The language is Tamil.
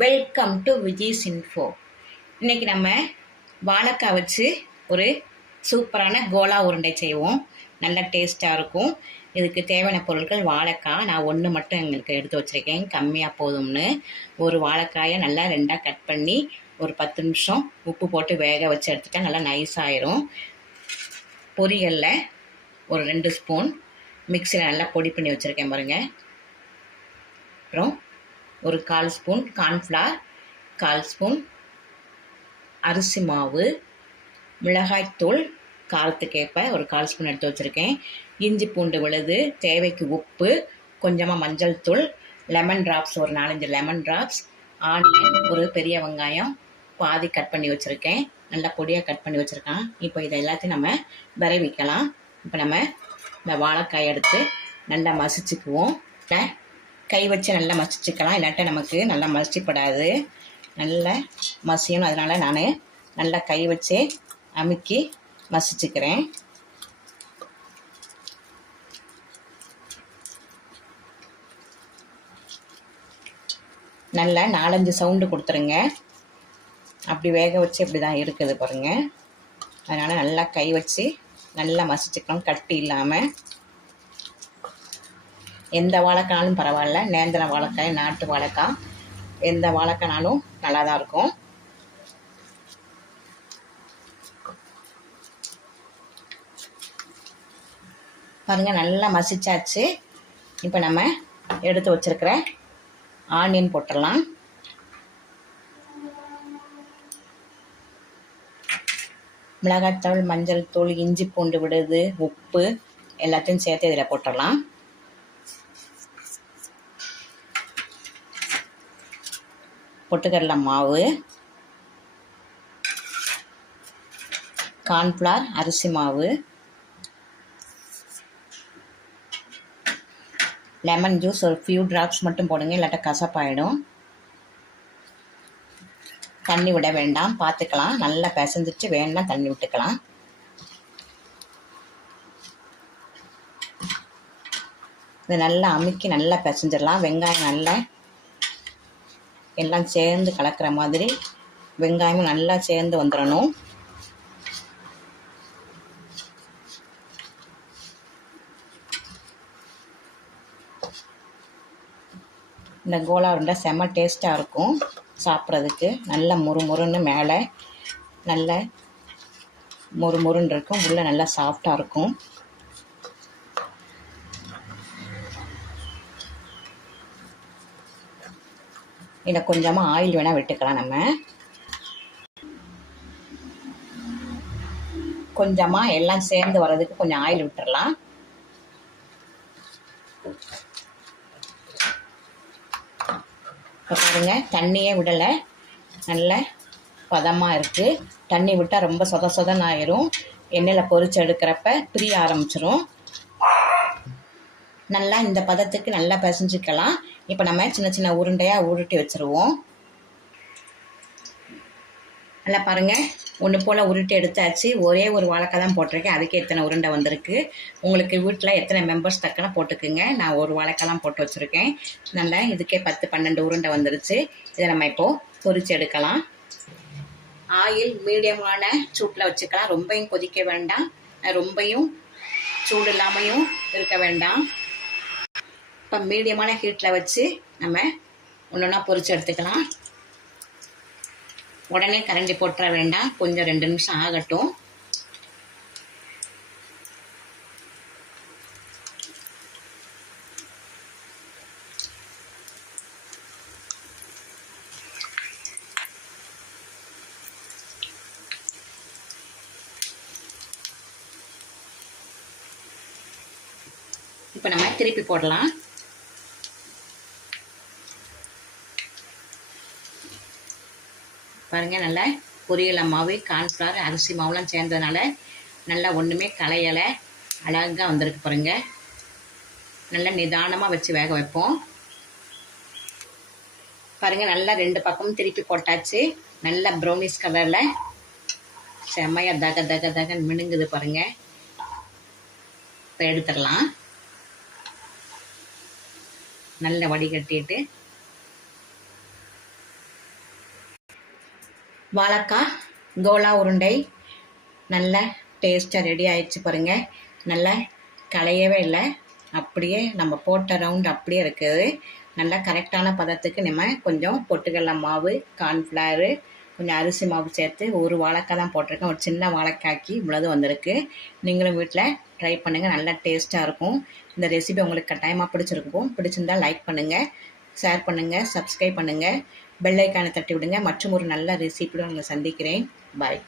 Welcome to Vijay's info. இன்றைக்கி நம்ம வாழைக்காய் வச்சு ஒரு சூப்பரான கோலா உருண்டை செய்வோம். நல்ல டேஸ்ட்டாக இருக்கும். இதுக்கு தேவையான பொருட்கள் வாழைக்காய் நான் ஒன்று மட்டும் எங்களுக்கு எடுத்து வச்சுருக்கேன், கம்மியாக போதும்னு. ஒரு வாழைக்காயை நல்லா ரெண்டாக கட் பண்ணி ஒரு 10 நிமிஷம் உப்பு போட்டு வேக வச்சு எடுத்துட்டா நல்லா நைஸாயிரும். பொரியலில் ஒரு 2 ஸ்பூன் மிக்சியில் நல்லா பொடி பண்ணி வச்சுருக்கேன் பாருங்கள். அப்புறம் ஒரு 1/4 ஸ்பூன் கார்ன்ஃப்ளவர், 1/4 ஸ்பூன் அரிசி மாவு, மிளகாய்த்தூள் காரத்துக்கேற்ப ஒரு 1/4 ஸ்பூன் எடுத்து வச்சுருக்கேன். இஞ்சி பூண்டு விழுது, தேவைக்கு உப்பு, கொஞ்சமாக மஞ்சள் தூள், லெமன் ட்ராப்ஸ் ஒரு 4-5 லெமன் ட்ராப்ஸ், ஆனியன் ஒரு பெரிய வெங்காயம் பாதி கட் பண்ணி வச்சுருக்கேன், நல்லா பொடியாக கட் பண்ணி வச்சுருக்கேன். இப்போ இதை எல்லாத்தையும் நம்ம விரைவிக்கலாம். இப்போ நம்ம இந்த வாழைக்காய் எடுத்து நல்லா மசிச்சுக்குவோம். கை வச்சு நல்லா மசிச்சுக்கலாம், இல்லாட்ட நமக்கு நல்லா மசிப்படாது. நல்லா மசியணும், அதனால் நான் நல்லா கை வச்சு அமுக்கி மசிச்சுக்கிறேன். நல்லா 4-5 சவுண்டு கொடுத்துருங்க. அப்படி வேக வச்சு இப்படி தான் இருக்குது பாருங்கள். அதனால் நல்லா கை வச்சு நல்லா மசிச்சுக்கணும், கட்டி இல்லாமல். எந்த வாழைக்காயும் பரவாயில்ல, நேந்திர வாழைக்காய், நாட்டு வாழைக்காய், எந்த வாழைக்காய்னாலும் நல்லா தான் இருக்கும். பாருங்கள், நல்லா மசிச்சாச்சு. இப்போ நம்ம எடுத்து வச்சிருக்கிற ஆனியன் போட்டுடலாம். மிளகாய்த்தூள், மஞ்சள் தூள், இஞ்சி பூண்டு விழுது, உப்பு எல்லாத்தையும் சேர்த்து இதில் போட்டுடலாம். பொட்டுக்கடலை மாவு, கார்ன்ஃப்ளவர் அரிசி மாவு, லெமன் ஜூஸ் ஒரு ஃபியூ ட்ராப்ஸ் மட்டும் போடுங்க, இல்லாட்டா கசப்பாயிடும். தண்ணி விட வேண்டாம், பார்த்துக்கலாம். நல்லா பிசைஞ்சிட்டு வேணால் தண்ணி விட்டுக்கலாம். இதை நல்லா அமுக்கி நல்லா பிசைஞ்சிடலாம். வெங்காயம் நல்லா எல்லாம் சேர்ந்து கலக்கிற மாதிரி வெங்காயமும் நல்லா சேர்ந்து வந்துடணும். இந்த கோலா உருண்டை செம்ம டேஸ்ட்டாக இருக்கும் சாப்பிட்றதுக்கு. நல்ல முறுமுறுன்னு மேலே நல்ல முறுமுறுன்னு இருக்கும், உள்ளே நல்லா சாஃப்டாக இருக்கும். இதில் கொஞ்சமாக ஆயில் வேணால் விட்டுக்கலாம். நம்ம கொஞ்சமாக எல்லாம் சேர்ந்து வர்றதுக்கு கொஞ்சம் ஆயில் விட்டுடலாம். இப்போ பாருங்கள், தண்ணியே விடலை, நல்ல பதமாக இருக்குது. தண்ணி விட்டால் ரொம்ப சொதன்னு ஆயிரும். எண்ணெயில் பொரிச்சு எடுக்கிறப்ப பிரிய ஆரம்பிச்சிரும். நல்லா இந்த பதத்துக்கு நல்லா பிசைஞ்சிக்கலாம். இப்போ நம்ம சின்ன சின்ன உருண்டையாக உருட்டி வச்சுருவோம். நல்லா பாருங்கள், ஒன்று போல் உருட்டி எடுத்தாச்சு. ஒரே ஒரு வாழைக்காய் தான் போட்டிருக்கேன், அதுக்கு எத்தனை உருண்டை வந்திருக்கு. உங்களுக்கு வீட்டில் எத்தனை மெம்பர்ஸ் தக்கன போட்டுக்குங்க. நான் ஒரு வாழைக்காய் தான் போட்டு வச்சுருக்கேன். நல்லா இதுக்கே 10-12 உருண்டை வந்துருச்சு. இதை நம்ம இப்போது பொரிச்சு எடுக்கலாம். ஆயில் மீடியமான சூட்டில் வச்சுக்கலாம். ரொம்பையும் கொதிக்க வேண்டாம், ரொம்பையும் சூடு இல்லாமையும் இருக்க வேண்டாம். இப்போ மீடியமான ஹீட்டில் வச்சு நம்ம ஒன்றா பொரிச்சு எடுத்துக்கலாம். உடனே கரண்டி போட்டுற வேண்டாம், கொஞ்சம் 2 நிமிஷம் ஆகட்டும். இப்போ நம்ம திருப்பி போடலாம். பாருங்கள், நல்லா பொரியலை மாவு, கார்ன்ஃப்ளவர் அரிசி மாவுலாம் சேர்ந்ததுனால நல்லா ஒன்றுமே களையலை, அழகாக வந்திருக்கு பாருங்கள். நல்லா நிதானமாக வச்சு வேக வைப்போம். பாருங்கள், நல்லா 2 பக்கமும் திருப்பி போட்டாச்சு. நல்லா ப்ரௌனிஷ் கலரில் செம்மையாக தகன்னு மினுங்குது பாருங்கள். இப்போ எடுத்துடலாம். நல்லா வடிகட்டிட்டு வாழைக்காய் கோலா உருண்டை நல்ல டேஸ்ட்டாக ரெடி ஆயிடுச்சு பாருங்கள். நல்லா களையவே இல்லை, அப்படியே நம்ம போட்ட ரவுண்ட் அப்படியே இருக்குது. நல்லா கரெக்டான பதத்துக்கு நம்ம கொஞ்சம் பொட்டுக்கடலை மாவு, கார்ன்ஃப்ளவரு, கொஞ்சம் அரிசி மாவு சேர்த்து ஒரு வாழைக்காய் தான் போட்டிருக்கேன். ஒரு சின்ன வாழைக்காய்க்கு இவ்வளவு வந்திருக்கு. நீங்களும் வீட்டில் ட்ரை பண்ணுங்கள், நல்லா டேஸ்ட்டாக இருக்கும். இந்த ரெசிபி உங்களுக்கு கட்டாயமாக பிடிச்சிருக்கும். பிடிச்சிருந்தால் லைக் பண்ணுங்கள், ஷேர் பண்ணுங்கள், சப்ஸ்கிரைப் பண்ணுங்கள், பெல் ஐக்கானை தட்டி விடுங்க. மற்றும் ஒரு நல்ல ரெசிபியோடு உங்களை சந்திக்கிறேன். பாய்.